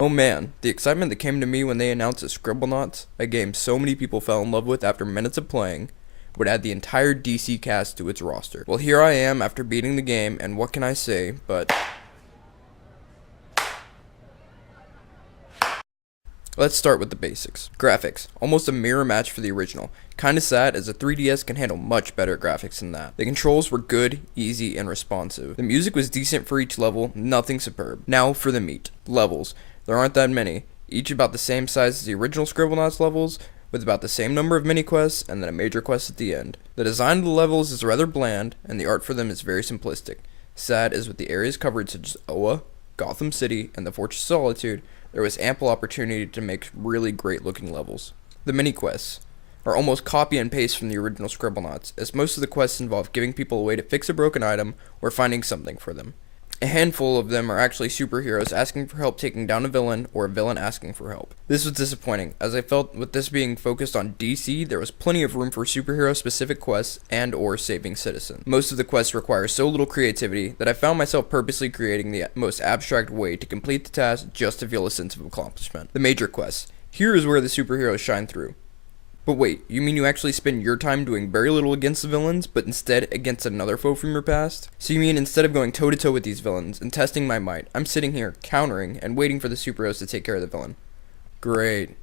Oh man, the excitement that came to me when they announced that Scribblenauts, a game so many people fell in love with after minutes of playing, would add the entire DC cast to its roster. Well, here I am after beating the game, and what can I say, but let's start with the basics. Graphics, almost a mirror match for the original. Kinda sad as the 3DS can handle much better graphics than that. The controls were good, easy, and responsive. The music was decent for each level, nothing superb. Now for the meat. Levels. There aren't that many, each about the same size as the original Scribblenauts levels, with about the same number of mini quests and then a major quest at the end. The design of the levels is rather bland, and the art for them is very simplistic. Sad as with the areas covered such as Oa, Gotham City, and the Fortress of Solitude, there was ample opportunity to make really great looking levels. The mini quests are almost copy and paste from the original Scribblenauts, as most of the quests involve giving people a way to fix a broken item or finding something for them. A handful of them are actually superheroes asking for help taking down a villain, or a villain asking for help. This was disappointing, as I felt with this being focused on DC, there was plenty of room for superhero-specific quests and or saving citizens. Most of the quests require so little creativity that I found myself purposely creating the most abstract way to complete the task just to feel a sense of accomplishment. The major quests. Here is where the superheroes shine through. But wait, you mean you actually spend your time doing very little against the villains, but instead against another foe from your past? So you mean instead of going toe-to-toe with these villains and testing my might, I'm sitting here countering and waiting for the superheroes to take care of the villain? Great.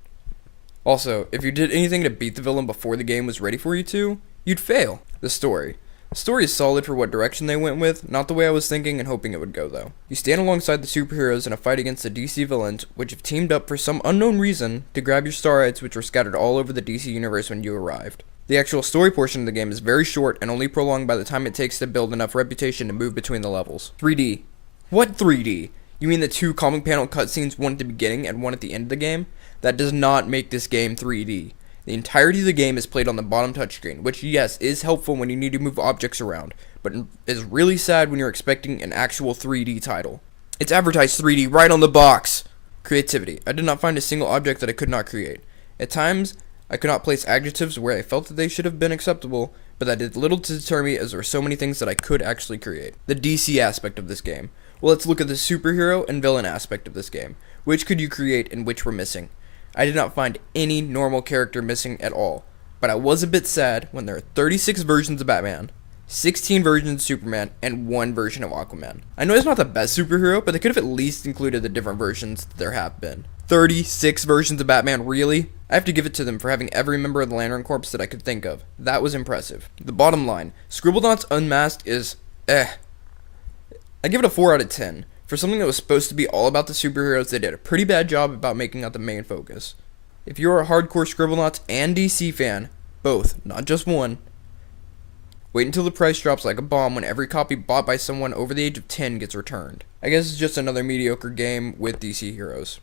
Also, if you did anything to beat the villain before the game was ready for you to, you'd fail. The story. The story is solid for what direction they went with, not the way I was thinking and hoping it would go though. You stand alongside the superheroes in a fight against the DC villains, which have teamed up for some unknown reason to grab your starlights, which were scattered all over the DC universe when you arrived. The actual story portion of the game is very short and only prolonged by the time it takes to build enough reputation to move between the levels. 3D. What 3D? You mean the two comic panel cutscenes, one at the beginning and one at the end of the game? That does not make this game 3D. The entirety of the game is played on the bottom touchscreen, which yes, is helpful when you need to move objects around, but is really sad when you're expecting an actual 3D title. It's advertised 3D right on the box! Creativity. I did not find a single object that I could not create. At times, I could not place adjectives where I felt that they should have been acceptable, but that did little to deter me as there were so many things that I could actually create. The DC aspect of this game. Well, let's look at the superhero and villain aspect of this game. Which could you create and which were missing? I did not find any normal character missing at all, but I was a bit sad when there are 36 versions of Batman, 16 versions of Superman, and 1 version of Aquaman. I know it's not the best superhero, but they could have at least included the different versions that there have been. 36 versions of Batman, really? I have to give it to them for having every member of the Lantern Corps that I could think of. That was impressive. The bottom line, Scribblenauts Unmasked is I give it a 4 out of 10. For something that was supposed to be all about the superheroes, they did a pretty bad job about making that the main focus. If you're a hardcore Scribblenauts and DC fan, both, not just one, wait until the price drops like a bomb when every copy bought by someone over the age of 10 gets returned. I guess it's just another mediocre game with DC heroes.